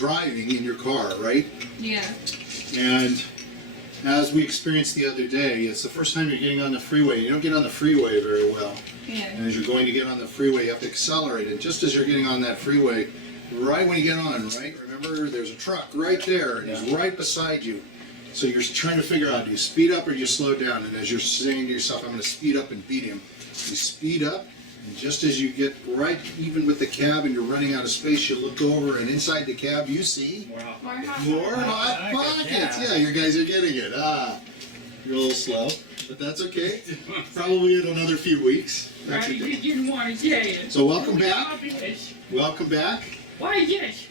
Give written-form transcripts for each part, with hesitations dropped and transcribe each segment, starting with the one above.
driving in your car, right? Yeah. And as we experienced the other day, it's the first time you're getting on the freeway. You don't get on the freeway very well. Yeah. And as you're going to get on the freeway, you have to accelerate. And just as you're getting on that freeway, right when you get on, right? Remember, there's a truck right there, and he's right beside you. So you're trying to figure out, do you speed up or do you slow down? And as you're saying to yourself, I'm going to speed up and beat him. You speed up, and just as you get right even with the cab and you're running out of space, you look over, and inside the cab you see More hot pockets. Yeah, you guys are getting it. You're a little slow, but that's okay. Probably in another few weeks. That's I okay. didn't want to get it. So welcome back. Welcome back. Why yes?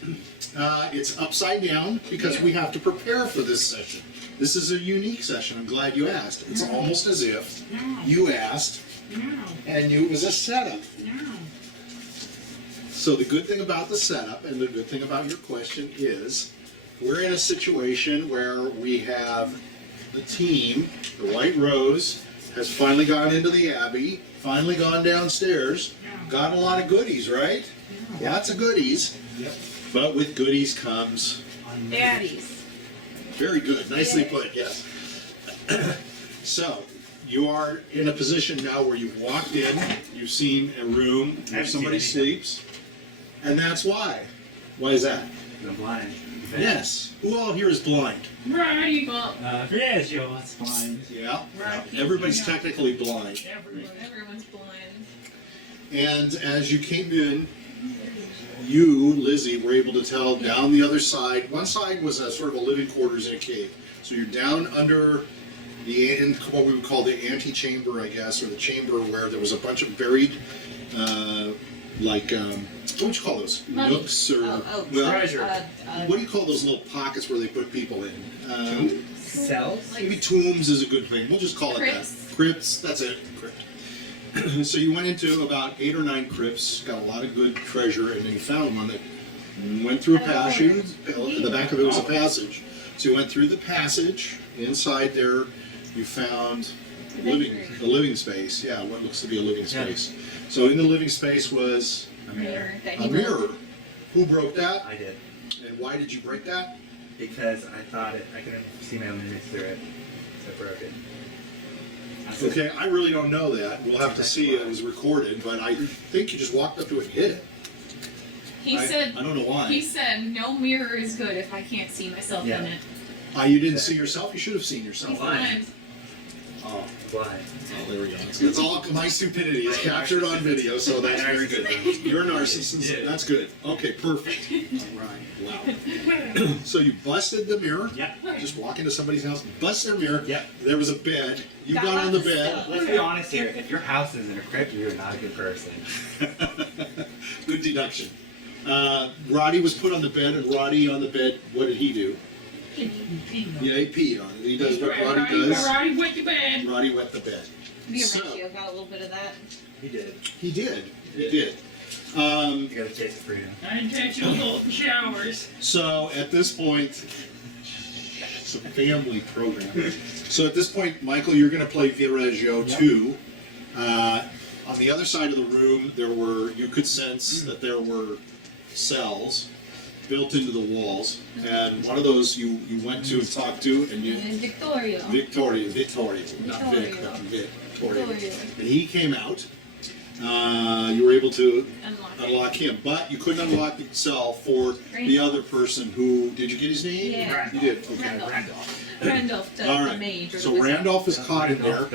It's upside down because we have to prepare for this session. This is a unique session. I'm glad you asked. It's almost as if you asked and it was a setup. So the good thing about the setup and the good thing about your question is we're in a situation where we have the team, the White Rose, has finally gone into the Abbey, finally gone downstairs, got a lot of goodies, right? Lots of goodies. Yep. But with goodies comes Daddies. very good, nicely put, yes. So, you are in a position now where you've walked in, you've seen a room where somebody sleeps, and that's why. Why is that? The blind. Yes. Who all here is blind? Right. Well, Viareggio is blind. Yeah. Right. Everybody's technically blind. everyone's blind. And as you came in, you, Lizzy, were able to tell down the other side. One side was a sort of a living quarters in a cave. So you're down under the what we would call the antechamber, I guess, or the chamber where there was a bunch of buried, what would you call those? Money. Nooks or Oh, well, treasure. what do you call those little pockets where they put people in? Cells? Maybe tombs is a good thing. We'll just call it Crypts. that. Crypts. That's it. Crypt. So you went into about 8 or 9 crypts, got a lot of good treasure, and then you found one that went through a passage. In the back of it was a passage. So you went through the passage. Inside there, you found a living space. Yeah, what looks to be a living space. So in the living space was A mirror. a mirror. Who broke that? I did. And why did you break that? Because I thought I couldn't see my own image through it. So I broke it. Okay, I really don't know that. We'll have to see. It was recorded, but I think you just walked up to it and hit it. He said. I don't know why. He said no mirror is good if I can't see myself in it. You didn't see yourself? You should have seen yourself. He's blind. Oh, Blind. there we go. It's all my stupidity is captured on video, so that's very good. You're a narcissist. That's good. Okay, perfect. All right. Wow. So you busted the mirror. Yep. Just walk into somebody's house, bust their mirror. Yep. There was a bed. You got on the bed. Let's be honest here. If your house is in a crypt, you're not a good person. Good deduction. Rotty was put on the bed, and Rotty on the bed, what did he do? Yeah, he peed on it. He does what Rotty does. Rotty wet the bed. Rotty wet the bed. Viareggio got a little bit of that. He did. He did. He did. You got a taste of freedom. Unintentional showers. So at this point, it's a family program. So at this point, Michael, you're going to play Viareggio too. On the other side of the room, you could sense that there were cells built into the walls, and one of those you went to and talked to, and you Victoria, not Vic, Victoria. Victoria. And he came out. You were able to Unlock him, but you couldn't unlock the cell for the other person who. Did you get his name? Yeah. You did. Okay. Randolph, the All right. mage. So Randolph is caught in there.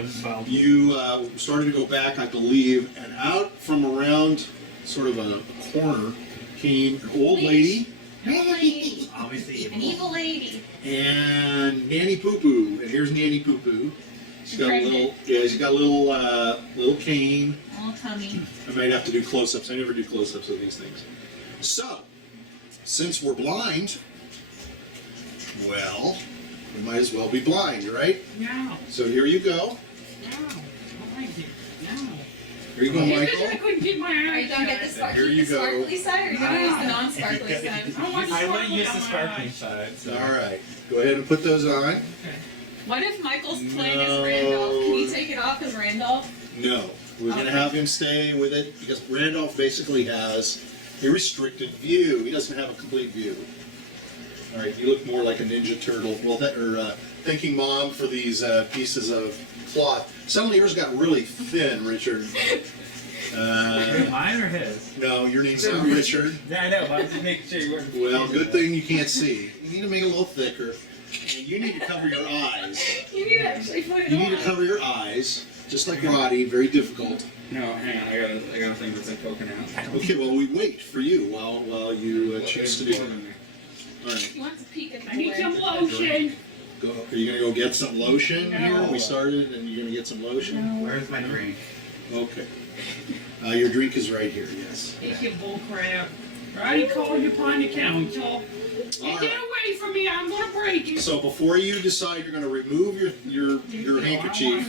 You started to go back, I believe, and out from around sort of a corner came an old lady. Obviously, An evil lady. And Nanny Poo Poo. And here's Nanny Poo Poo. She's got a little cane. Little tummy. I might have to do close-ups. I never do close-ups of these things. So, since we're blind, well, we might as well be blind, right? No. So here you go. No. I like it. No. Here you go, I Michael. couldn't get my eyes. Are you gonna get the shut. Here you go. sparkly side, or are you gonna use the non-sparkly side? I wouldn't use the sparkling side. So. All right. Go ahead and put those on. Okay. What if Michael's playing as Randolph? Can he take it off as Randolph? No. We're going to have him stay with it because Randolph basically has a restricted view. He doesn't have a complete view. All right, you look more like a Ninja Turtle. Well, thanking Mom for these pieces of cloth. Some of yours got really thin, Richard. Mine or his? No, your name's not Richard. Yeah, I know, but I'm just making sure you weren't. Well, good thing you can't see. You need to make it a little thicker. And you need to cover your eyes. You need to actually put it You on. need to cover your eyes, just like Rotty. Very difficult. No, hang on. I got a thing that's like poking out. Okay, well, we wait for you while you choose to do it. All right. He wants to peek at the I need door. some lotion. Go. Are you gonna go get some lotion No. here? We started, and you're gonna get some lotion. Where's my drink? Okay. Your drink is right here. Yes. It's your bull crap. Roddy called you upon the council. All Get right. away from me, I'm gonna break it. So before you decide you're gonna remove your handkerchief,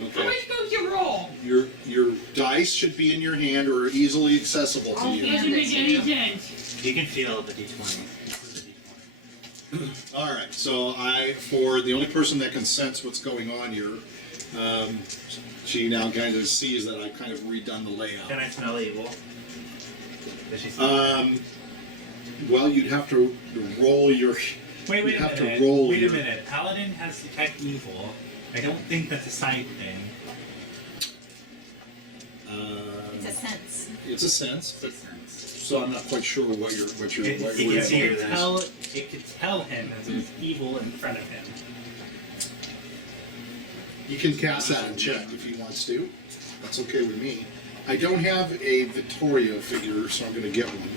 How okay. much goes your roll? Your dice should be in your hand or easily accessible to I'll you. Doesn't make any sense. You can feel the D20. All right. So for the only person that can sense what's going on here, she now kind of sees that I've kind of redone the layout. Can I smell evil? Does she Well, you'd have to roll your. Wait you'd a have minute. to roll Wait a your- minute. Paladin has detect evil. I don't think that's a sight thing. It's a sense. It's a sense, so I'm not quite sure what you're It, what it, you're it could tell him that there's evil in front of him. You can cast that and check if he wants to. That's okay with me. I don't have a Vittorio figure, so I'm going to get one.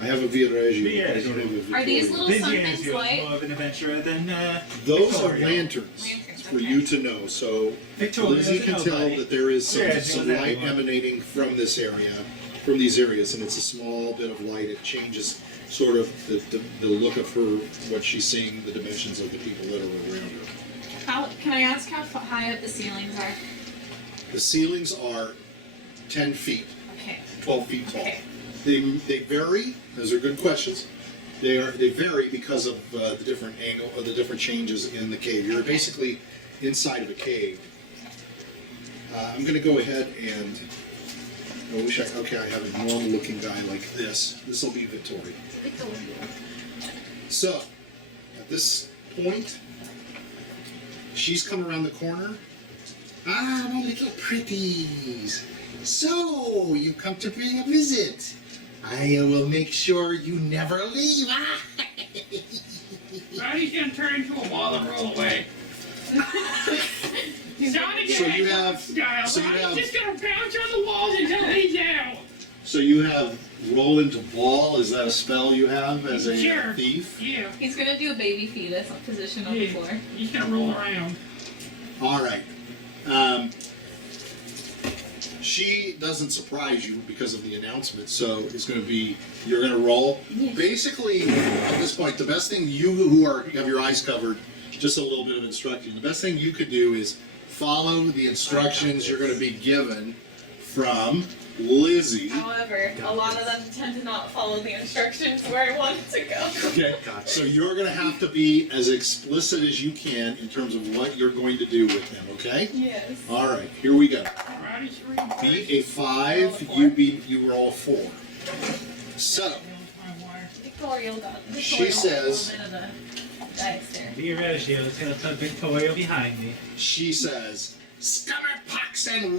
I have a Viareggio. I don't have a Vittorio. Are these little Busy somethings is more light? of an adventurer than Those are Vittorio. lanterns Lanterns, for okay. you to know. So Victoria Lizzy can doesn't know, tell buddy. that there is Yeah, some she light knows that. emanating from this area, from these areas, and it's a small bit of light. It changes sort of the look of her, what she's seeing, the dimensions of the people that are around her. Can I ask how high up the ceilings are? The ceilings are 10 feet, Okay. 12 feet tall. Okay. They vary. Those are good questions. They vary because of the different angle or the different changes in the cave. You're Okay. basically inside of a cave. I'm going to go ahead and. I wish I have a normal looking guy like this. This will be Victoria. So, at this point, she's come around the corner. Ah, my little pretties. So, you come to pay a visit. I will make sure you never leave. Ah. Roddy's gonna turn into a wall and roll away. Sonic So you the have- Hedgehog style. so you Roddy's have- just gonna bounce on the walls until he's out. So you have roll into ball. Is that a spell you have as a Sure. thief? Yeah. He's gonna do a baby fetus position on the Yeah. floor. He's gonna roll around. All right. She doesn't surprise you because of the announcement, so it's going to be you're going to roll. Yes. Basically, at this point, the best thing you who have your eyes covered, just a little bit of instruction. The best thing you could do is follow the instructions you're going to be given from Lizzy. However, a lot of them tend to not follow the instructions where I want it to go. Okay, so you're going to have to be as explicit as you can in terms of what you're going to do with them. Okay. Yes. All right, here we go. Roddy's free. Beat a 5, you roll 4. So, Victoria got. She says- A little bit of the dice there. Viareggio is going to put Victoria behind me. she says, "Stomach pox and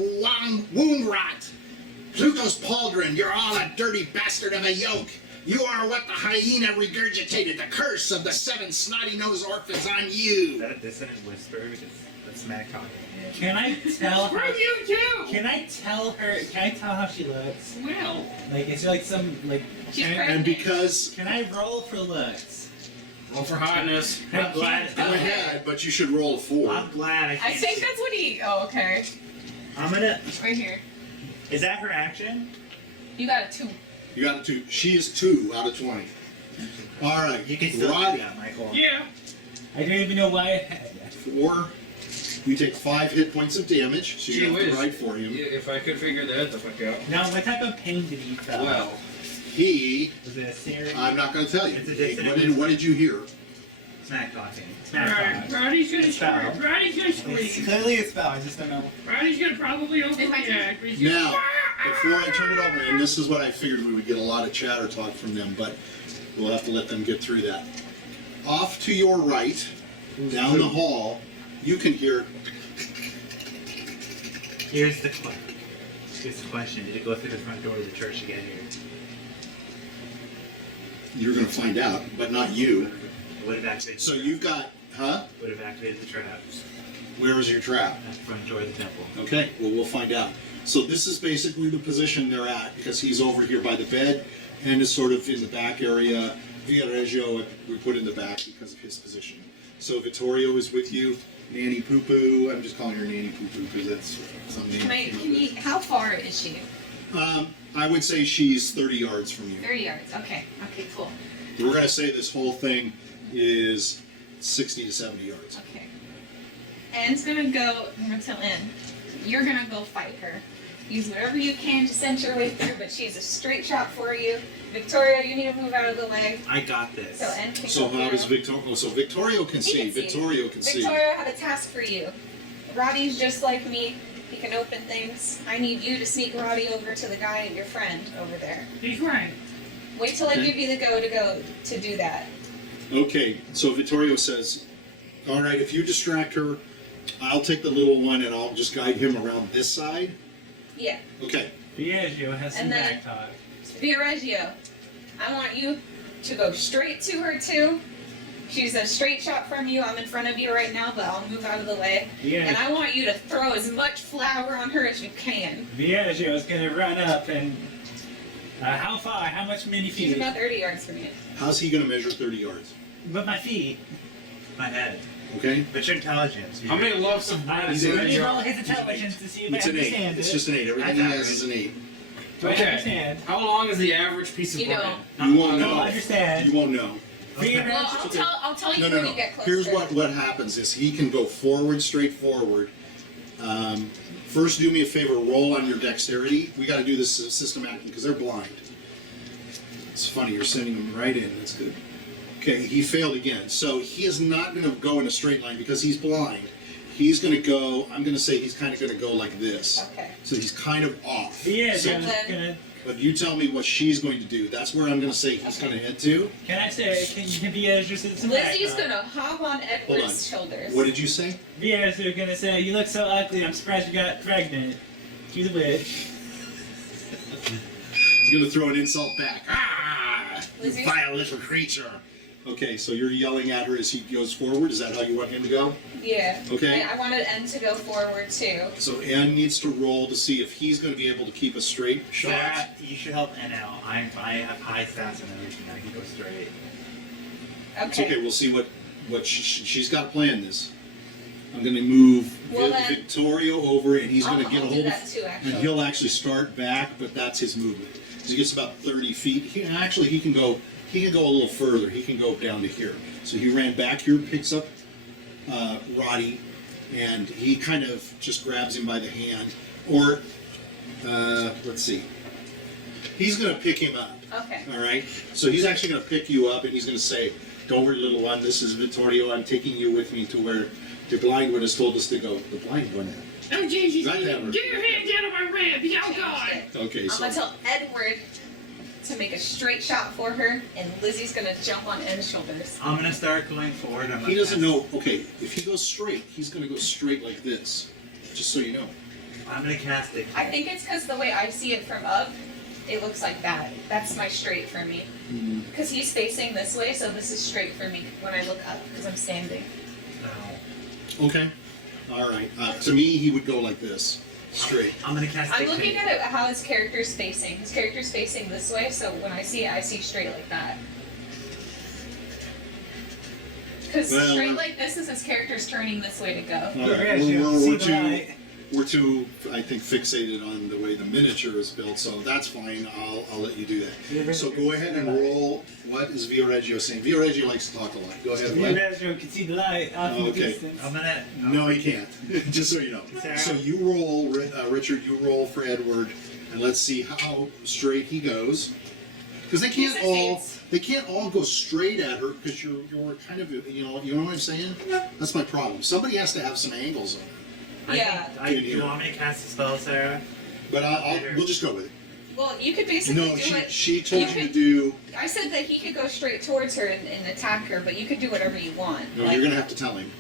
wound rot. Pluto's pauldron, you're all a dirty bastard of a yoke. You are what the hyena regurgitated, the curse of the 7 snotty-nosed orphans on Is you." that a dissonant whisper? Because that's smack talking. Can I tell her? Screw you too! Can I tell her? Can I tell how she looks? Well, Like, is there like some like? She's Can, And because, can I roll for looks? Roll for hotness. I'm glad. go ahead, but you should roll a 4. I'm glad I I can't. think that's what he. Oh, okay. I'm gonna. Right here. Is that her action? You got a 2. You got a 2. She is 2 out of 20. All right, You can still Rotty, do that, Michael. yeah. I don't even know why I had that. 4. You take 5 hit points of damage, so you Gee have to whiz. write for him. Yeah, if I could figure that the fuck out. Now, what type of pain did he feel? Well, He, Was it a serious? I'm not going to tell you. It's a dissonant What did you hear? Smack talking. Smack Alright, talking. Roddy's gonna Spell. scream. Roddy's gonna It's scream. clearly a spell. I just don't know. Roddy's gonna probably overreact. He's gonna, Now, before I turn it over, and this is what I figured we would get a lot of chatter talk from them, but we'll have to let them get through that. Off to your right, down the hall, you can hear. Here's the question. Did it go through the front door of the church to get here? You're going to find out, but not you. It would have activated. So you've got, Would have activated the trap Where is your trap? at the front door of the temple. Okay, well, we'll find out. So this is basically the position they're at, because he's over here by the bed and is sort of in the back area. Viareggio we put in the back because of his position. So Vittorio is with you. Nanny Poo Poo, I'm just calling her Nanny Poo Poo because that's something. How far is she? I would say she's 30 yards from you. 30 yards. Okay, cool. We're going to say this whole thing is 60 to 70 yards. Okay. En's gonna go, I'm gonna tell En, you're gonna go fight her. Use whatever you can to send your way through, but she's a straight shot for you. Victoria, you need to move out of the way. I got this. So En can So go how through. does Victorio? Oh, so Victorio can He see. can see. Victorio can see. Victoria, I have a task for you. Roddy's just like me. He can open things. I need you to sneak Roddy over to the guy, your friend, over there. He's right. Wait till I Okay. give you the go to do that. Okay, so Vittorio says, all right, if you distract her, I'll take the little one and I'll just guide him around this side. Yeah. Okay. Viareggio has some And then- back talk. Viareggio, I want you to go straight to her too. She's a straight shot from you. I'm in front of you right now, but I'll move out of the way. And I want you to throw as much flour on her as you can. Viareggio is gonna run up and how far? How much many She's feet? about 30 yards from you. How's he going to measure 30 yards? With my feet. My head. Okay? But your intelligence. How many loaves of bread is He's in Let me your roll his intelligence to see if It's I an 8. understand It's it. just an 8. Everything he has is an 8. Do I Okay. understand? How long is the average piece of You bread? don't. You won't No, know. I understand. You won't know. Viareggio- Well, I'll tell you No, when no, you no. get closer. Here's what happens is he can go forward, straight forward. First, do me a favor, roll on your dexterity. We got to do this systematically because they're blind. It's funny, you're sending them right in. That's good. Okay, he failed again. So he is not going to go in a straight line because he's blind. He's going to go, I'm going to say he's kind of going to go like this. Okay. So he's kind of off. Viareggio's So- gonna. but you tell me what she's going to do. That's where I'm going to say he's going to head to. Can I say? Can Viareggio say some back Lizzy's talk? gonna hop on Edward's shoulders. What did you say? Viareggio's gonna say, "You look so ugly. I'm surprised you got pregnant." She's a witch. He's going to throw an insult back. Ah! You Lizzie? vile little creature. Okay, so you're yelling at her as he goes forward. Is that how you want him to go? Yeah. Okay. And I wanted En to go forward too. So Ann needs to roll to see if he's going to be able to keep a straight shot. Sarah, you should help NL. I have high stats and everything. I can go straight. It's okay. We'll see what she's got planned. This. I'm going to move Well, then- Victorio over, and he's going to I'll get a do hold that of. too, actually. And he'll actually start back, but that's his movement. So he gets about 30 feet. He can go. He can go a little further. He can go down to here. So he ran back here, picks up Rotty, and he kind of just grabs him by the hand. Or let's see. He's going to pick him up. Okay. All right. So he's actually going to pick you up, and he's going to say, "Don't worry, little one. This is Vittorio. I'm taking you with me to where the blind one has told us to go." The blind one. Oh Jesus! Right there. Get your hands out of my ribs! Oh God! Okay. I'm So gonna tell Edward to make a straight shot for her, and Lizzie's gonna jump on En's shoulders. I'm gonna start going forward. he doesn't know. Okay. If he goes straight, he's going to go straight like this. Just so you know. I'm gonna cast it. I think it's because the way I see it from up, it looks like that. That's my straight for me. Because he's facing this way, so this is straight for me when I look up, because I'm standing. No. Okay. All right. To me, he would go like this, straight. I'm gonna cast. I'm looking at it how his character's facing. His character's facing this way, so when I see it, I see straight like that. Because Well, straight like this is his character's turning this way to go. All right. Viareggio, see the light. We're too, I think, fixated on the way the miniature is built, so that's fine. I'll let you do that. So go ahead and roll. What is Viareggio saying? Viareggio likes to talk a lot. Go ahead. What? Viareggio can see the light off in the Okay. distance. I'm gonna. No, he can't. Just so you know. Sarah. So you roll, Richard. You roll for Edward, and let's see how straight he goes. Because they can't all go straight at her because you're kind of you know what I'm saying. That's my problem. Somebody has to have some angles on her. Yeah. Do you want me to cast a spell, Sarah? But we'll just go with it. Well, you could basically No, do what... she told you to could- do... I said that he could go straight towards her and attack her, but you could do whatever you want. No, you're going to have to tell him.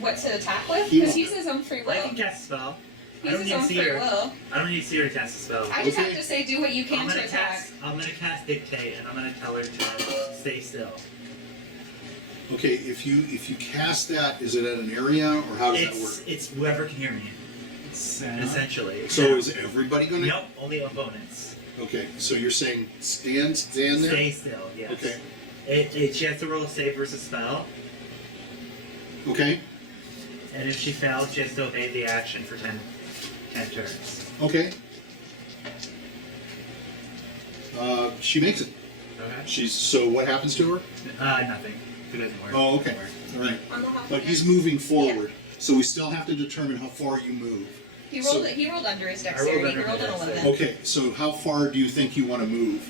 What to attack with? He Because won't. he's his own free Well, I will. can cast a spell. I He's don't his need to own see free her. will. I don't need to see her to cast a spell. I just Okay. have to say do what you can to attack. I'm gonna cast dictate, and I'm gonna tell her to stay still. Okay, if you cast that, is it at an area, or how does that work? It's whoever can hear me, essentially. So is everybody going to... Nope, only opponents. Okay, so you're saying stand there? Stay still, yes. Okay. She has to roll a save versus spell, Okay, and if she fails, she has to obey the action for 10 turns. okay. She makes it. Okay. So what happens to her? Nothing. It doesn't work. Oh, okay. All right. On the hop But again. he's moving forward, so we still have to determine how far you move. He so- rolled. He rolled under his I rolled dexterity. under He rolled my an dexterity. 11. Okay, so how far do you think you want to move?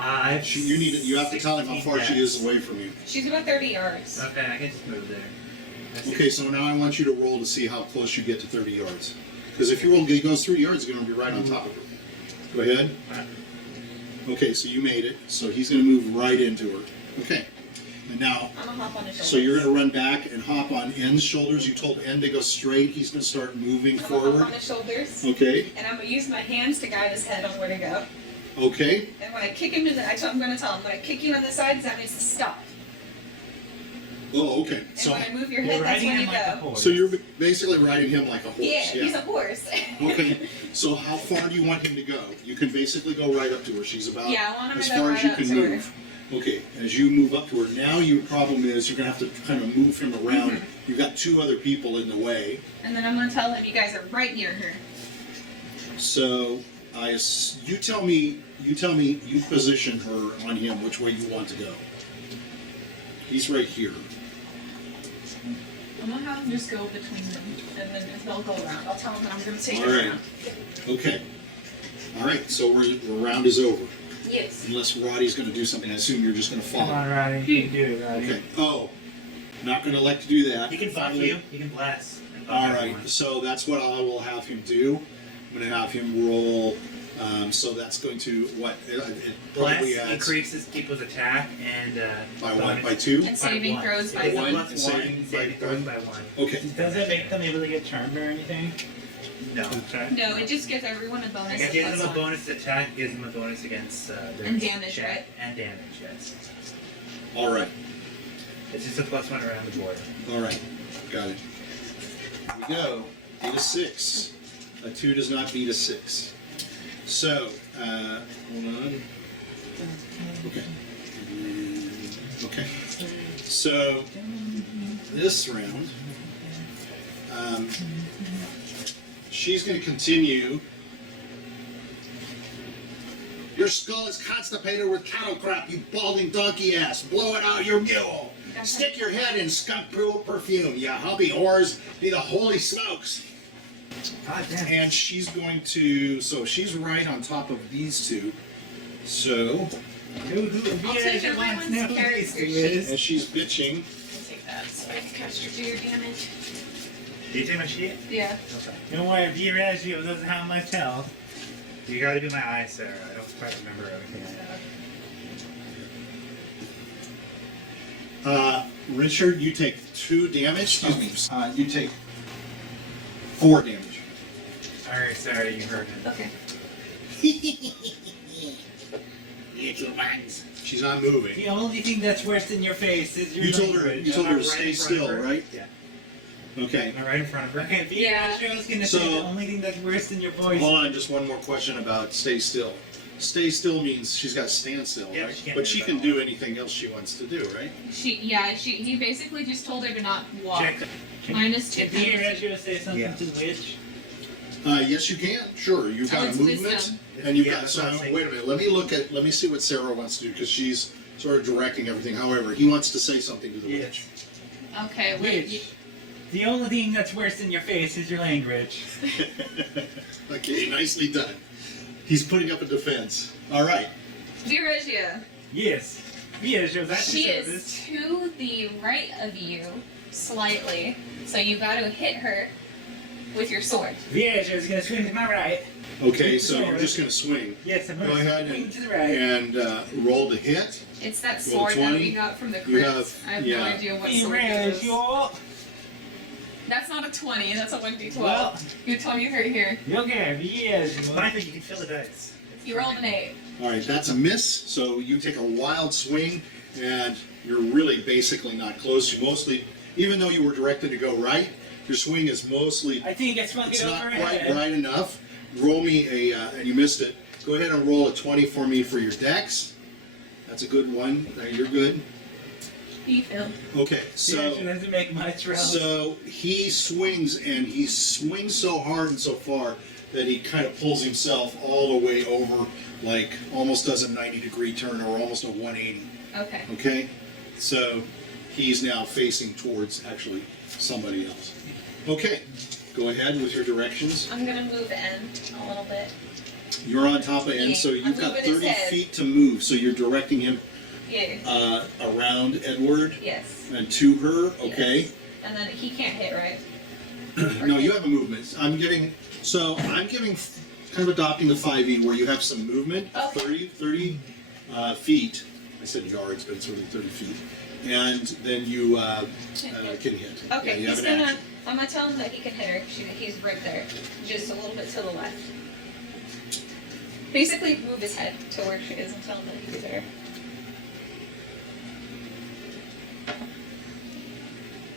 You have to tell him how far she is away from you. She's about 30 yards. Okay, I can just move there. Okay, so now I want you to roll to see how close you get to 30 yards. Because if you roll, he goes 30 yards, you're going to be right on top of her. Go ahead. Okay, so you made it. So he's going to move right into her. Okay. And now, I'm gonna hop on his shoulders. so you're going to run back and hop on N's shoulders. You told N to go straight. He's going to start moving I'm gonna hop forward. on his shoulders, Okay. and I'm gonna use my hands to guide his head on where to go. Okay. And when I kick him in the, I'm gonna tell him when I kick you on the sides, that means to stop. Oh, okay. And So, when I move your You're head, that's riding when him you like a go. horse. so you're basically riding him like a horse. Yeah, he's a horse. Okay. So how far do you want him to go? You can basically go right up to her. She's about Yeah, I want him as to go far right as you up can to her. move. Okay, as you move up to her, now your problem is you're going to have to kind of move him around. Mm-hmm. You've got two other people in the way. And then I'm gonna tell him you guys are right near her. So you tell me, you position her on him which way you want to go. He's right here. I'm gonna have him just go between them, and then they'll go around. I'll tell him that I'm gonna take All her right. around. Okay. All right, so the round is over. Yes. Unless Roddy's going to do something, I assume you're just going to Come follow. on, Roddy. You can do it, Roddy. Okay. Oh, not going to elect to do that. He can buff you. He can bless. All right, so that's what I will have him do. I'm going to have him roll. So that's going to what? It Bless probably adds increases people's attack and by what? bonus- By 2? And saving throws by It's a one. plus And one, saving saving by throws one. by 1. Okay. Does it make them able to get charmed or anything? No. No, it just gives everyone a bonus. It of gives them a +1. bonus attack, it gives them a bonus against their And damage, check. right? And damage, yes. All right. It's just a +1 around the board. All right. Got it. Here we go. Beat a 6. A 2 does not beat a 6. So, hold on. Okay. Okay. So, this round, she's going to continue. Your skull is constipated with cattle crap, you balding donkey ass. Blow it out, your mule. Stick your head in skunk perfume, you hubby whores. Be the holy smokes. God damn. And she's going to, so she's right on top of these two. So, Who I'll take everyone's character sheet. and she's bitching. I'll take that so I can cast your do your damage. Do you take my sheet? Yeah. Okay. Don't worry, Viareggio doesn't have much health. You gotta be my eye, Sarah. I don't quite remember everything. Richard, you take 2 damage. Excuse me. You take 4 damage. Alright, Sarah, you heard it. Okay. Little buns. She's not moving. The only thing that's worse than your face is your You told her. language. You told her to Right stay in front of still, her. right? Yeah. Okay. Am I right in front of her? Okay, Yeah. Viareggio's gonna So- say the only thing that's worse than your voice. Hold on, just one more question about stay still. Stay still means she's got to stand still, Yeah, right? she can't But move she at can all. do anything else she wants to do, right? He basically just told her to not walk. Check. -2 Can penalty. Viareggio say something Yeah. to the witch? Yes, you can. Sure, you've got a it's movement, wisdom. and you've Yeah, got. that's So what I'm saying. wait a minute. Let me see what Sarah wants to do because she's sort of directing everything. However, he wants to say something to the Yes. Okay, Witch. The only thing that's worse than your face is your language. witch. Okay, nicely done. He's putting up a defense. All right. Viareggio. Yes. Viareggio's at She your is service. to the right of you, slightly. So you got to hit her with your sword. Viareggio's gonna swing to my right. Okay, so you're just going to swing. Yes, I'm Go going ahead to and, to the right. and roll to hit. It's that Roll sword that 20. we got from the You crypt. have- I have yeah. no idea what sword it is. Viareggio. That's not a 20, that's a 1d12. Well, Your 20 right here. okay, It's fine, Viareggio. but you can fill the dice. You rolled an 8. All right, that's a miss. So you take a wild swing, and you're really basically not close. You mostly, even though you were directed to go right, your swing is mostly, I think it's going to it's get not over quite ahead. right enough. Roll me a, and you missed it. Go ahead and roll a 20 for me for your dex. That's a good one. You're good. You feel. Okay, So so doesn't make much round. so he swings, and he swings so hard and so far that he kind of pulls himself all the way over, like almost does a 90-degree turn or almost a 180. Okay. Okay, so he's now facing towards actually somebody else. Okay, go ahead with your directions. I'm gonna move N a little bit. You're on top of N, Yeah, so you've I'm got moving his 30 head. feet to move. So you're directing him Yeah. around Edward Yes. and to her. Okay. Yes. And then he can't hit, right? No, you have a movement. I'm giving kind of adopting the 5e where you have some movement. Okay. 30 feet. I said yards, but it's really 30 feet. And then you can hit. Okay, Yeah, you have he's an gonna. action. I'm gonna tell him that he can hit her. He's right there, just a little bit to the left. Basically, move his head to where she is and tell him that he can hit her.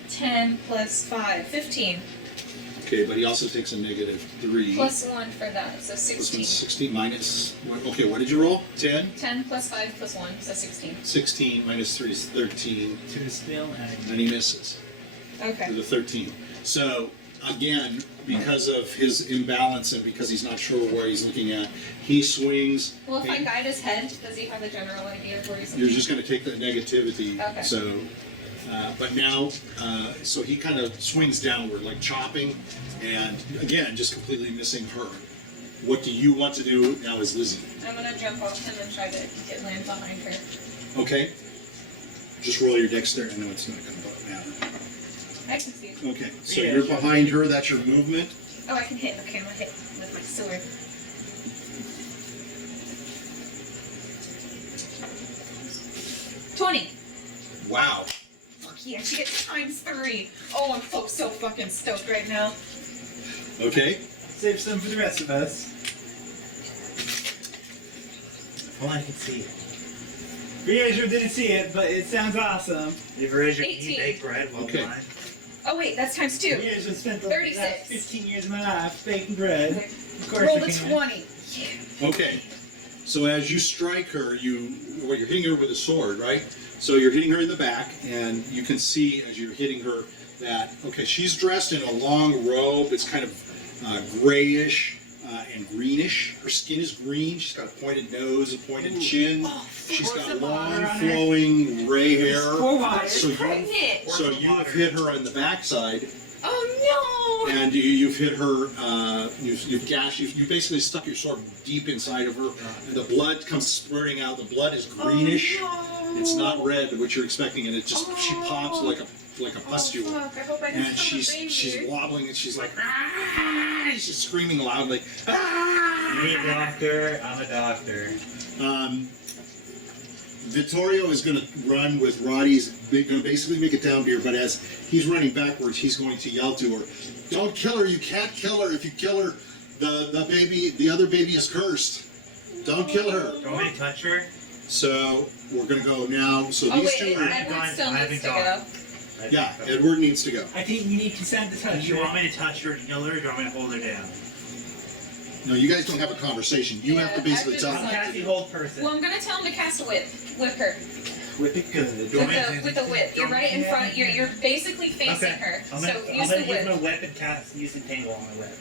$10 plus 5, 15. Okay, but he also takes a -3. Plus 1 for that, so Plus 16. 16 minus. Okay, what did you roll? 10. 10 plus 5 plus 1, so 16. 16 minus 3 is 13. To still And he misses Okay. with a 13. So again, because of his imbalance and because he's not sure where he's looking at, he swings. Well, if I guide his head, does he have a general idea of where he's You're looking? just going to take the negativity. Okay. So, but now, so he kind of swings downward, like chopping, and again, just completely missing her. What do you want to do now as Lizzy? I'm gonna jump off him and try to get land behind her. Okay. Just roll your dexterity. I know it's not going to matter. I can see. Okay. So Yeah, you're sure. behind her. That's your movement. Oh, I can hit. Okay, I'm gonna hit with my sword. $20. Wow. Fuck yeah, she gets ×3. Oh, I'm so fucking stoked right now. Okay. save some for the rest of us. All I can see it. Viareggio didn't see it, but it sounds awesome. Viareggio, 18. you bake bread while Okay. blind. Oh wait, that's ×2. Viareggio spent the 36. last 15 years of my life baking bread. Of course Roll I the can. 20. Yeah. Okay. So as you strike her, you're hitting her with a sword, right? So you're hitting her in the back, and you can see as you're hitting her that, okay, she's dressed in a long robe. It's kind of grayish and greenish. Her skin is green. She's got a pointed nose, a pointed chin. She's Pour got some long, water on her. flowing gray hair. Pour water. So Pregnant. you have hit her on the backside, Oh no. and you've hit her. You've gashed. You basically stuck your sword deep inside of her, and the blood comes spurting out. The blood is greenish. Oh, no. It's not red, what you're expecting, and it just she Oh. pops like a pustule. Oh, fuck. I hope I didn't And become a she's baby. wobbling, and she's like, ah! She's screaming loudly. Ah! You need a doctor, I'm a doctor. Vittorio is going to run with Rotty's, going to basically make it down here, but as he's running backwards, he's going to yell to her, "Don't kill her! You can't kill her! If you kill her, the other baby is cursed. Don't kill her!" Do you want me to touch her? So we're going to go now. So Oh these wait, two are, Edward still I needs haven't to gone. go. yeah, Edward needs to go. I think you need consent to Do touch you her. want me to touch her and kill her, or do you want me to hold her down? No, you guys don't have a conversation. You have to Yeah, basically I tell just them. like- Cassie hold person. Well, I'm gonna tell him to cast a whip. Whip her. Whip it good. Do you want me to- With the whip. You're right in front. You're basically facing Okay. her. I'm So gonna, use the use my whip. whip and cast use entangle on my whip.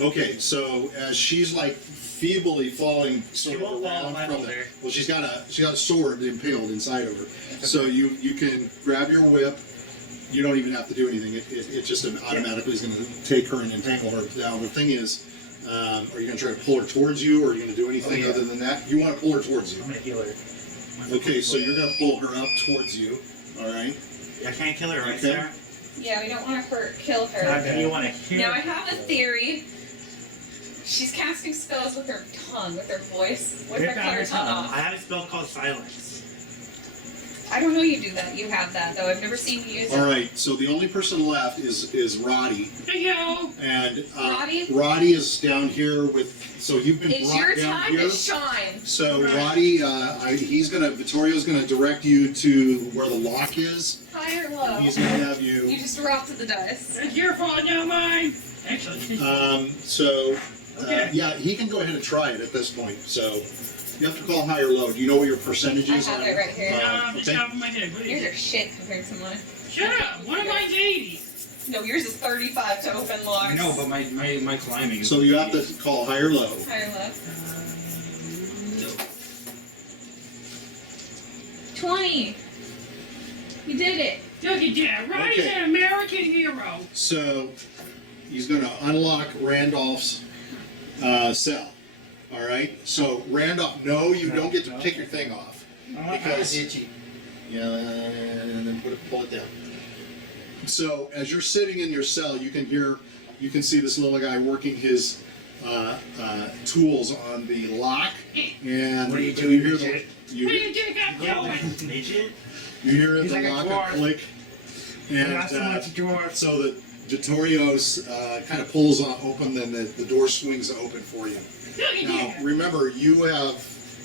Okay, so as she's like feebly falling She sort of won't fall around if I from hold the, her. well, she's got a sword impaled inside of her. So you can grab your whip. You don't even have to do anything. It just automatically is going to take her and entangle her down. The thing is, are you going to try to pull her towards you, or are you going to do anything Oh, yeah. other than that? You want to pull her towards you. I'm gonna heal her. Okay, so you're going to pull her up towards you. All right. I can't kill her, right, Okay. Sarah? Yeah, we don't want to kill her. Do you want to heal Now I have a theory. She's casting spells with her tongue, with her voice. What if I Rip cut out her her tongue tongue. off? I have a spell called Silence. I don't know you do that. You have that, though. I've never seen you use it. All right, so the only person left is Rotty, Yo! and Rotty? Rotty is down here with. So you've been It's brought your down time here. to shine. So Rotty, Vittorio's gonna direct you to where the lock is. High or low? He's gonna have You you. just rocked the dice. It's your fault, not mine! Actually, Okay. Yeah, he can go ahead and try it at this point. So you have to call high or low. Do you know what your percentage I is? have on it right here. off the okay. top of my head. What Yours is are it? shit compared to mine. Shut up! One of mine's 80! No, yours is 35 to open locks. I know, but my climbing is. So you have to call high or low. High or low? 20. You did it. Look at that! Roddy's Okay. an American hero! So he's going to unlock Randolph's cell. All right. So Randolph, no, you don't get to take your thing off. Because itchy. yeah, and then pull it down. So as you're sitting in your cell, you can see this little guy working his tools on the lock, and What are you you doing, hear midget? What are you doing? Midget? you hear He's the like a lock dwarf. click, and Not so much dwarf. so that Vittorio's kind of pulls open, then the door swings open for you. Look at Now, that! remember, you have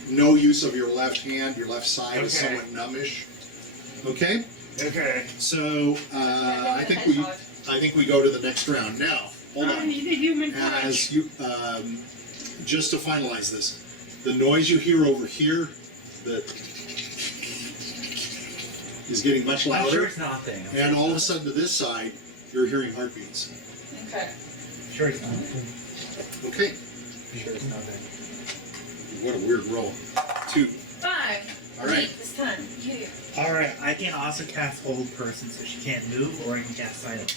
no use of your left hand. Your left side is Okay. somewhat numbish. Okay, Okay. so I think we go to the next round now. Hold I on. need a human punch. As you, just to finalize this, the noise you hear over here, is getting much I'm sure louder, it's nothing. and all of a sudden to this side, you're hearing heartbeats. Okay. Sure it's nothing. Okay, Sure it's nothing. what a weird roll. 2. 5. All right. This time. Yeah. Alright, I can also cast Hold Person so she can't move, or I can cast Silence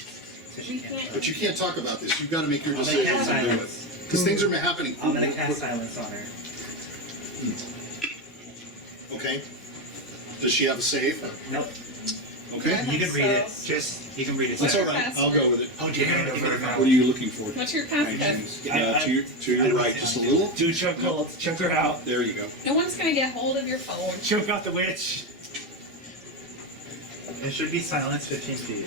so she We can't. can't- But you can't talk about this. You've got to make your I'm gonna decisions cast and do it. Silence. Because things are happening. I'm gonna cast Silence on her. Okay. Does she have a save? Nope. Okay. You can read it. So- Just, you can read it. That's all separate. right. I'll go with it. Oh, you're gonna give it What are you looking for? What's your passive? To your right, just a little. Do choke hold. Choke her out. There you go. No one's gonna get hold of your phone. Choke out the witch. It should be Silence 15 feet.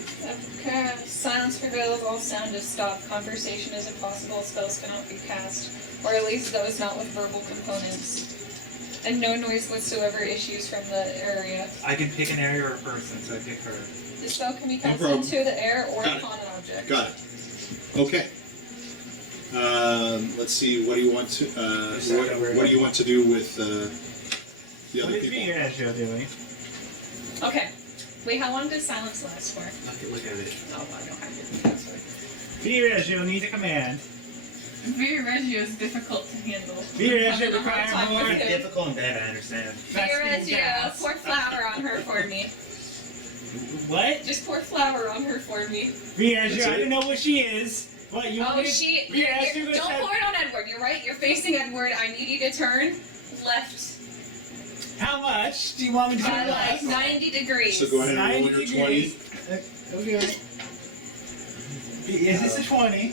Okay. Silence prevails. All sound is stopped. Conversation is impossible. Spells cannot be cast, or at least those not with verbal components. And no noise whatsoever issues from the area. I can pick an area or a person, so I pick her. The spell can be No cast problem. into the air or Got it. upon an object. Got it. Okay. Let's see. What do you want to? What do you want to do with the What other is people? Viareggio doing? Okay. Wait, how long does silence last for? Look at it. Oh, I don't have it. That's right. Viareggio needs a command. Viareggio is difficult to handle. Viareggio Having a hard requires time more- with It's it. difficult and bad, I understand. Viareggio, pour flour on her for me. What? Just pour flour on her for me. Viareggio, That's I it? don't know what she is. What, you want Oh, me to- Viareggio was don't said- pour it on Edward. You're right. You're facing Edward. I need you to turn left How much do you want me to do? by like 90 degrees. So go ahead and roll 90 your 20. degrees. Okay. Is this a 20?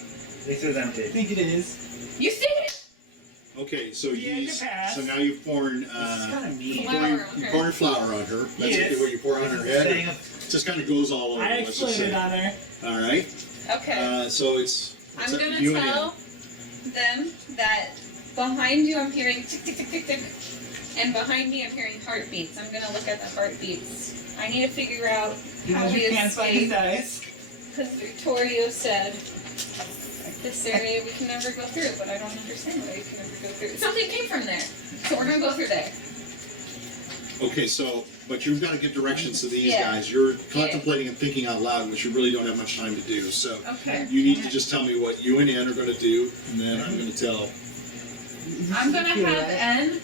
This is I empty. think it is. You see it? Okay, so Yeah, you he's pass. so now you've poured This is kind of mean. Flour on you her. poured flour on her. That's Yes. what you pour on her head. It just kind of goes all over. I let's just say. exploded on her. All right. Okay. So it's I'm up to gonna you and tell them that behind you I'm hearing tick tick tick tick tick, and behind me I'm hearing heartbeats. I'm gonna look at the heartbeats. I need to figure out how Because we you can't find his escape. dice. Because Victorio said this area we can never go through, but I don't understand why you can never go through. Something came from there, so we're gonna go through there. Okay, but you've got to give directions to these Yeah. guys. You're contemplating and thinking out loud, which you really don't have much time to do. So Okay. you need to just tell me what you and Ann are going to do, and then I'm going to tell I'm gonna have N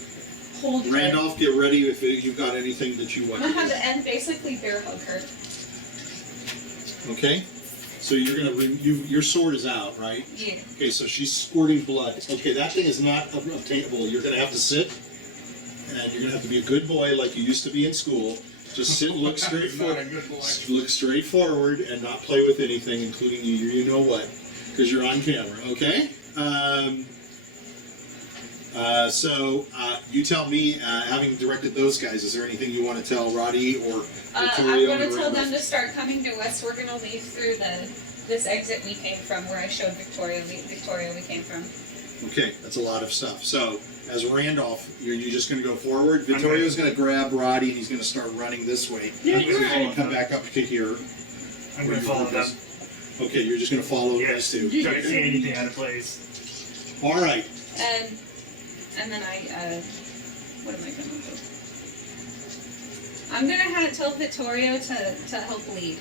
hold her. Randolph. Get ready if you've got anything that you I'm want gonna to have do. the N basically bear hug her. Okay, so you're going to your sword is out, right? Yeah. Okay, so she's squirting blood. Okay, that thing is not obtainable. You're going to have to sit, and you're going to have to be a good boy like you used to be in school. Just sit, look straight forward, look straight forward, and not play with anything, including you know what, because you're on camera. Okay. So you tell me, having directed those guys, is there anything you want to tell Rotty or I'm Victoria? going to or tell them Randolph? to start coming to us. We're going to leave through this exit we came from, where I showed Victoria we came from. Okay, that's a lot of stuff. So, as Randolph, you're just going to go forward. Victoria's going to grab Roddy, and he's going to start running this way. Yeah, He's right. going to come back up to here. I'm going to follow them. Okay, you're just going to follow Yes. those two. Don't see anything out of place. All right. And then what am I going to do? I'm going to tell Victoria to help lead.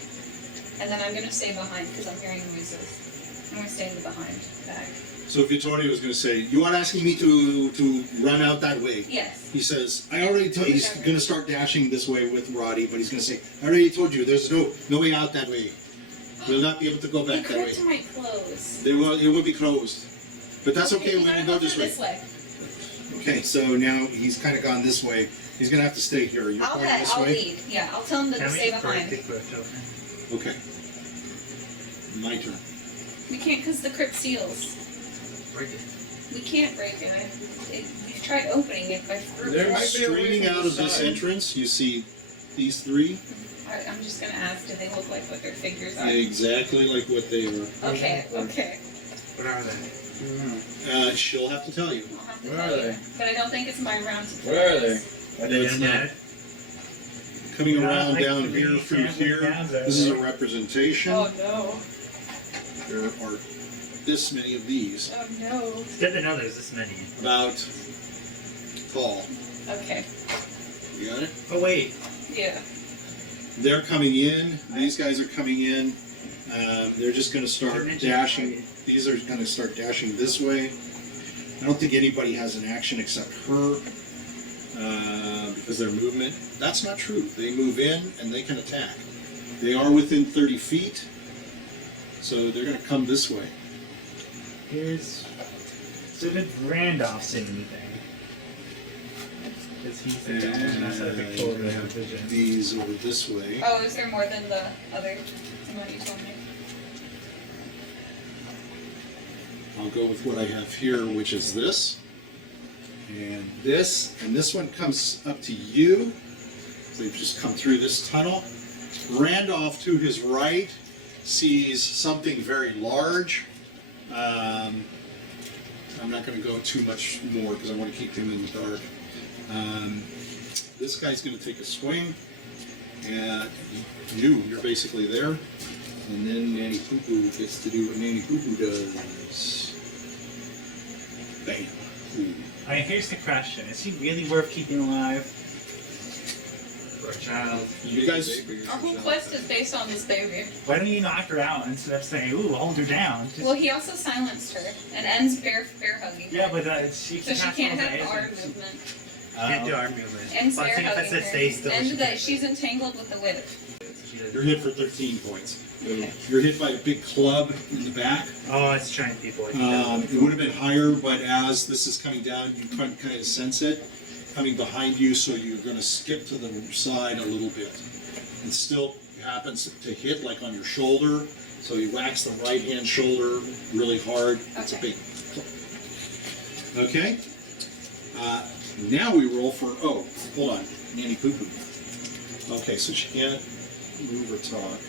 And then I'm going to stay behind because I'm hearing noises. I'm going to stay in the behind back. So Victoria was going to say, "You are asking me to run out that way." Yes. He says, "I already told." He's going to start dashing this way with Roddy, but he's going to say, "I already told you. There's no way out that way. You'll not be able to go The back that way. crypt might close. It will be closed. But that's okay. You We're going gotta to go this way." Okay, so now he's kind of gone this way. He's going to have to stay here. You're pointing this I'll way. lead. Yeah, I'll tell him to Can stay we break the behind. crypt open? Okay. My turn. We can't because the crypt seals. Break it. We can't break it. We've tried opening it by There might be a way Streaming from out the of this side. entrance, you see these three, Alright, I'm just gonna ask, do they look like what their figures are? exactly like what they were. Okay, okay. What are they? She'll have to tell you. I'll have to Where tell are you. they? But I don't think it's my round to tell Where are you. they? Are they it's not. undead? Coming Yeah, around like down three here through sampling here, mounds over this is a there. representation. Oh no. There are this many of these, Oh no. It's good to know there's this many. about tall. Okay. You got it? Oh wait. Yeah. They're coming in. These guys are coming in. They're just going to start dashing. These are going to start dashing this way. I don't think anybody has an action except her because their movement. That's not true. They move in and they can attack. They are within 30 feet, so they're going to come this way. So did Randolph see anything? Because he's the guy and that's how Victoria I has have vision. these over this way. Oh, is there more than the other one you told me? I'll go with what I have here, which is this. And this one comes up to you. So they've just come through this tunnel. Randolph, to his right, sees something very large. I'm not going to go too much more because I want to keep him in the dark. This guy's going to take a swing, and you're basically there. And then Nanny Poo Poo gets to do what Nanny Poo Poo does. Bam. Ooh. Alright, here's the question. Is he really worth keeping alive? For a child. You guys, Our whole quest is based on this baby. Why don't you knock her out instead of saying, ooh, hold her down? Just- Well, he also silenced her and ends bear hugging her. yeah, but she So she cast can't all have the arm agents. movement. Can't do arm movement. Ends But I bear think if I hugging said her. stay still, And she that can't. she's entangled with the whip. you're hit for 13 points. Okay. You're hit by a big club in the back. Oh, it's giant people. It would have been higher, but as this is coming down, you kind of sense it coming behind you, so you're going to skip to the side a little bit. It still happens to hit like on your shoulder, so you wax the right hand shoulder really hard. It's a Okay. big club. Okay. Now we roll for, oh, hold on, Nanny Poo Poo. Okay, so she can't move or talk.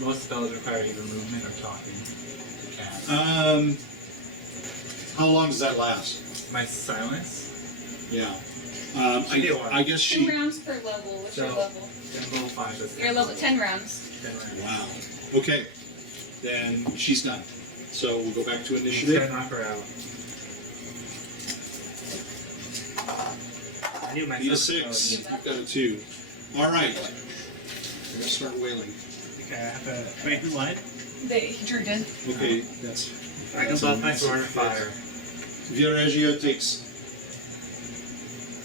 Most spells require either movement or talking. Cast. How long does that last? My silence? Yeah. She did one. I guess 2 she. rounds per level. What's your So- level? Then level 5 is You're level 10 rounds. 10 rounds. Wow. Okay. Then she's done. So we'll go back to Just initiative. gotta knock her out. I knew my Need a silence 6. You You've got a 2. All right. We're gonna start wailing. Okay, I have to. Wait, who won? He turned in. Okay, that's. I can buff my sword and fire. Viareggio takes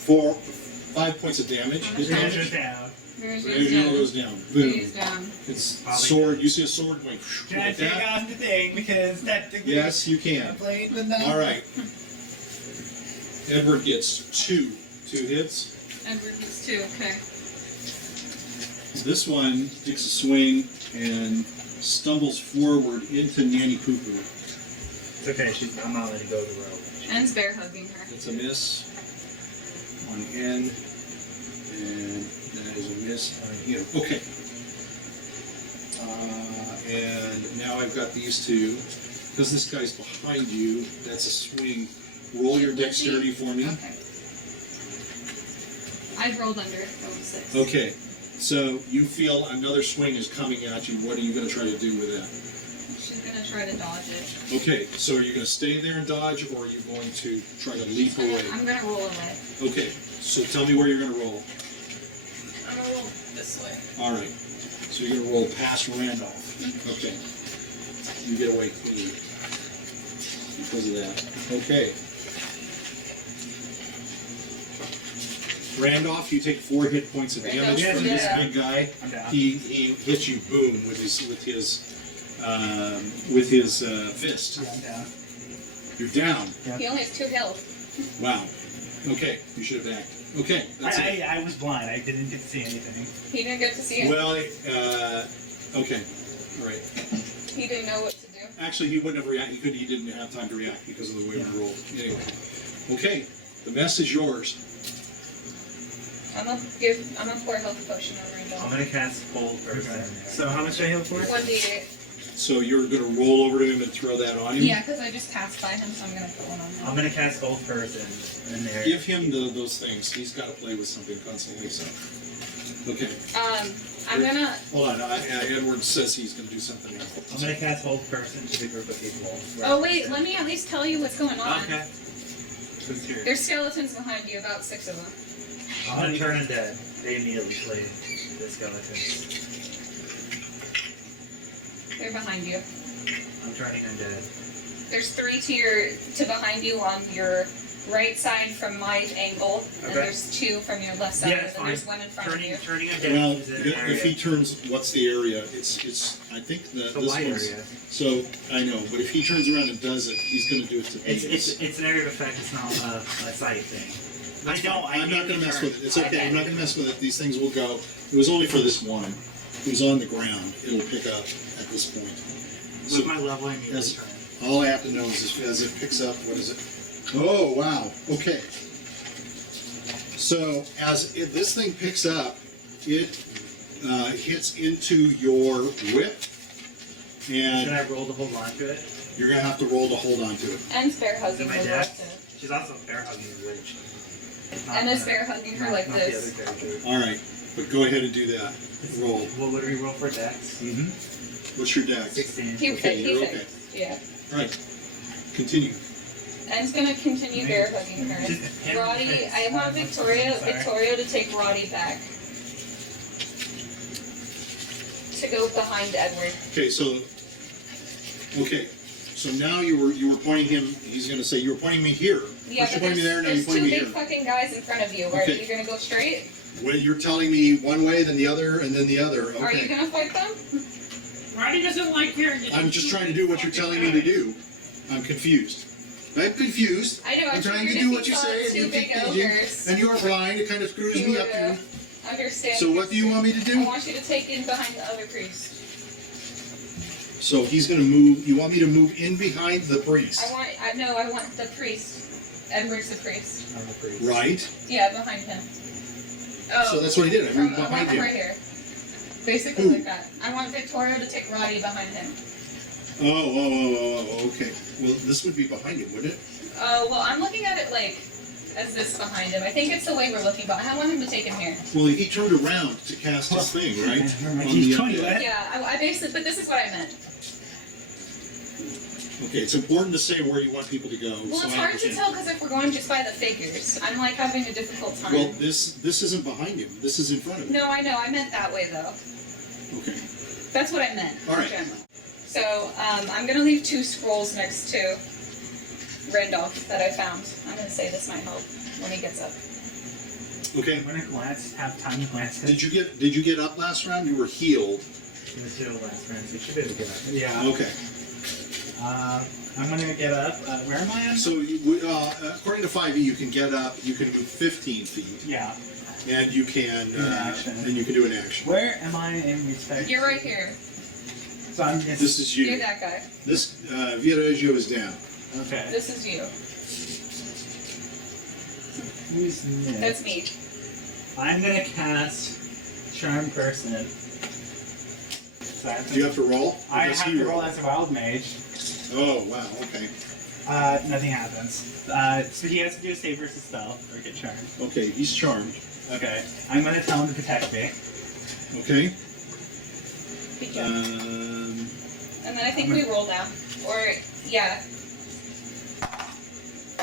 5 points of damage. His Damage damage. down. Viareggio goes down. Boom. He's down. It's Probably sword. You see a sword going Can I like take that? off the thing because technically Yes, you I can. played the number. All right. Edward gets 2 hits. Edward gets 2, okay. This one takes a swing and stumbles forward into Nanny Poo Poo. It's okay. I'm not letting go of the rope. En's bear hugging her. That's a miss on N, and that is a miss on you. Okay. And now I've got these two. Because this guy's behind you, that's a swing. Roll your dexterity for me. Okay. I've rolled under. That was 6. Okay. So you feel another swing is coming at you. What are you going to try to do with that? She's gonna try to dodge it. Okay. So are you going to stay there and dodge, or are you going to try to leap away? I'm gonna roll away. Okay. So tell me where you're going to roll. I'm gonna roll this way. All right. So you're going to roll past Randolph. Okay. You get away clean because of that. Okay. Randolph, you take 4 hit points of damage Randolph's from this dead. big guy. I'm down. He hits you, boom, with his fist. Yeah, I'm down. You're down. He only has 2 health. Wow. Okay, you should have acted. Okay, that's it. I was blind. I didn't get to see anything. He didn't get to see it. Well, okay, all right. He didn't know what to do. Actually, he wouldn't have reacted. He didn't have time to react because of the way we rolled. Anyway, okay, the mess is yours. I'm gonna pour health potion over and I'm down. gonna cast Hold Person. So how much do I heal for? 1d8. So you're going to roll over to him and throw that on him? Yeah, because I just passed by him, so I'm gonna put one on him. I'm gonna cast Hold Person in there. Give him those things. He's got to play with something constantly. So, okay. I'm gonna. Hold on. Edward says he's going to do something else. I'm gonna cast Hold Person to the group of people. Oh wait, let me at least tell you what's going on. Okay. Who's here? There's skeletons behind you, about 6 of them. I'm gonna turn undead. They immediately slay the skeletons. They're behind you. I'm turning undead. There's 3 to behind you on your right side from my angle, and Okay. there's 2 from your left side, Yeah, and it's then fine. there's 1 in front of you. Turning undead Well, is in an area. if he turns, what's the area? It's. I think that the this wide one's. area. So I know, but if he turns around and does it, he's going to do it to me. It's an area of effect. It's not a sight thing. That's I know. fine. I'm not going to mess with it. It's okay. Okay. I'm not going to mess with it. These things will go. It was only for this one. Who's on the ground. It'll pick up at this point. With my level, I need Yes. to turn. All I have to know is as it picks up, what is it? Oh, wow. Okay. So this thing picks up, it hits into your whip, Should and I roll to hold on to it? you're going to have to roll to hold on to it. And bear hugging Is it her my dad? like this. She's also bear hugging the witch. Not And is the- bear hugging her not- like not this. The other character. All right. But go ahead and do that. Roll. What would we roll for dex? Mm-hmm. What's your dex? 16. He Okay, he you're fit. okay. Yeah. All right. Continue. En's gonna continue bear hugging her. Rotty, I want Victoria to take Rotty back. To go behind Edward. Okay, so now you were pointing him. He's going to say you were pointing me here. Yeah, First you're but pointing me there, now you're there's 2 pointing me big here. fucking guys in front of you. Where Okay. are you gonna go straight? Well, you're telling me one way, then the other, and then the other. Are you Okay. gonna fight them? Roddy doesn't like hearing it. I'm just trying to do what you're telling me to do. I'm confused. I'm confused. I know. I'm trying to figured do if what you saw say, and 2 you big keep changing. ogres, And you are blind. It kind of screws you me would up too. understand. So what do you want me to I do? want you to take in behind the other priest. So he's going to move. You want me to move in behind the priest, I want the priest. Edward's the priest. I'm a priest. right? Yeah, behind him. Oh. So that's what I did. I moved I want behind him him. right here. Basically Who? like that. I want Victoria to take Roddy behind him. Oh, okay. Well, this would be behind him, wouldn't it? Oh, well, I'm looking at it like as this behind him. I think it's the way we're looking, but I want him to take him here. Well, he turned around to cast his thing, right? On He's the trying undead. to- Yeah, I basically, but this is what I meant. Okay, it's important to say where you want people to go. Well, so it's I hard to understand. tell because if we're going just by the figures, I'm like having a difficult time. Well, this isn't behind him. This is in front of him. No, I know. I meant that way though. Okay. That's what I meant. All right. In general. So I'm gonna leave 2 scrolls next to Randolph that I found. I'm gonna say this might help when he gets up. Okay. I'm gonna have time to glance at Did you get up last round? You were healed. the last round, so you should be able to get up. Yeah. Okay. I'm gonna get up. Where am I at? So according to 5e, you can get up. You can move 15 feet, Yeah. and you can Do an action. and you can do an action. Where am I in respect? You're right here. So I'm just. This is You're you. that guy. This Viareggio is down. Okay. This is you. Who's next? That's me. I'm gonna cast Charm Person. So Do you have to roll? Or I does have he to roll as a wild mage. Oh, wow, okay. Nothing happens. So he has to do a save versus stealth or get charmed. Okay, he's charmed. Okay. I'm gonna tell him to protect me. Okay. Good job. Um, And then I think we roll now. Or, yeah.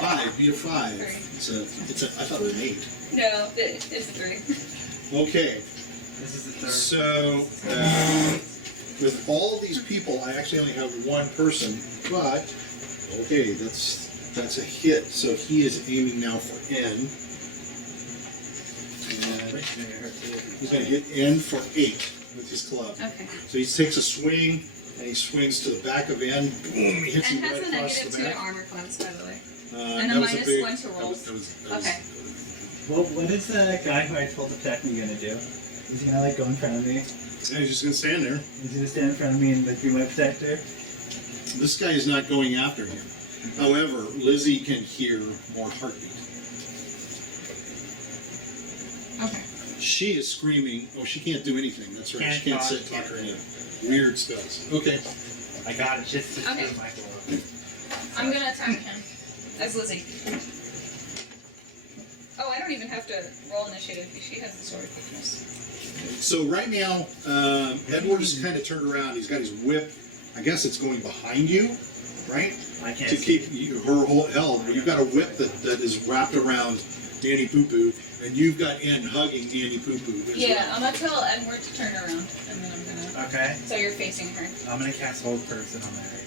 5, beat a 5. Three. I thought it was an 8. No, it's 3. Okay, This is the third. so with all these people, I actually only have one person, but okay, that's a hit. So he is aiming now for N. And he's going to hit N for 8 with his club. Okay. So he takes a swing, and he swings to the back of N. Boom! He hits And him has right a across negative the 2 to back. armor class, by the way. And and a that was minus big, 1 to rolls. that was Okay. Well, what is the guy who I told to protect me gonna do? Is he gonna like go in front of me? Yeah, he's just going to stand there. Is he gonna stand in front of me and like be my protector? This guy is not going after him. However, Lizzy can hear more heartbeat. Okay. She is screaming. Oh, she can't do anything. That's right. She can't Can't talk her in. Weird spells. Okay. I got it. Just to Okay. prove my blow. I'm gonna attack him as Lizzy. Oh, I don't even have to roll initiative. She has the sword weakness. So right now, Edward is kind of turned around. He's got his whip. I guess it's going behind you, right? I can't To see. keep her whole held. You've got a whip that is wrapped around Danny Poo Poo, and you've got N hugging Danny Poo Poo. Yeah, I'm gonna tell Edward to turn around, and then I'm gonna. Okay. So you're facing her. I'm gonna cast Hold Person on that area.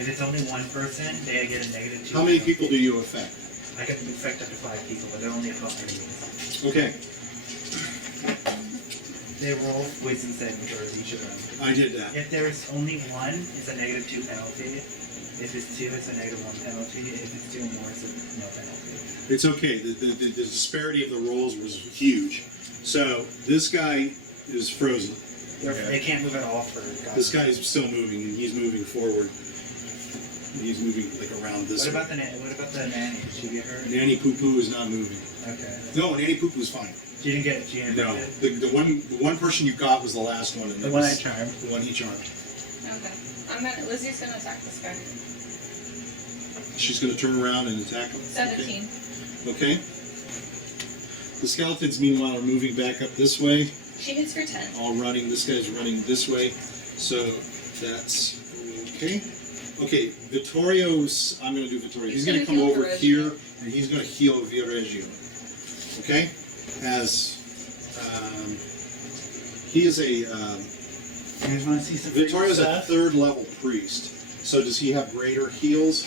If it's only one person, they get a negative 2. How many people do you affect? I can affect up to 5 people, but they're only about enemies. Okay, They roll poison saving throws, each of them. I did that. If there's only one, it's a negative 2 penalty. If it's 2, it's a negative 1 penalty. If it's 2 or more, it's a no penalty. It's okay. The disparity of the rolls was huge. So this guy is frozen. They can't move at all for God. This guy is still moving, and he's moving forward. And he's moving like around this What way. about the nanny? Did she get hurt? Nanny Poo Poo is not moving. Okay. No, Nanny Poo Poo is fine. She didn't get it. No, the one person you got was the last one. And The it one I was charmed. The one he charmed. Okay. Lizzy's gonna attack this guy. She's going to turn around and attack him. 17. Okay. The skeletons, meanwhile, are moving back up this way. She hits for 10. All running. This guy's running this way. So that's okay. Okay, Vittorio's. I'm going to do Vittorio. He's going to come heal over Viareggio. here and he's going to heal Viareggio. Okay? As he is a. You guys want to see some Vittorio's a stuff? 3rd level priest. So does he have greater heals?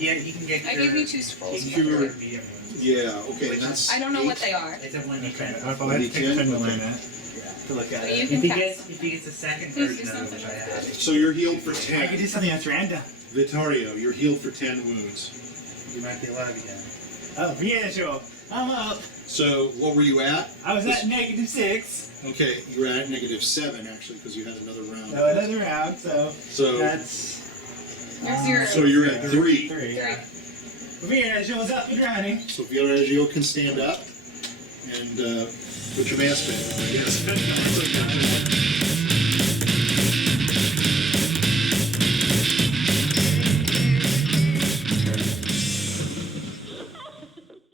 Yeah, you can get I gave you 2 scrolls. You can can cure- get Yeah. Okay. That's. I don't know what they are. It's a 1d10. I'll let's take a Okay. to learn it. To look at But you it. can If he cast gets them. if he gets a second Please do version of it, something which I with have. So you're healed for I can do 10. something that's random. Vittorio, you're healed for 10 wounds. You might be alive again. Oh, yeah, sure. I'm up. So what were you at? I was at -6. Okay, you were at -7 actually because you had another round. So another round, so So that's. You're 0. so you're at 3. 3. 3. Viareggio's up and running. So Viareggio can stand up and put your mask back. Yes.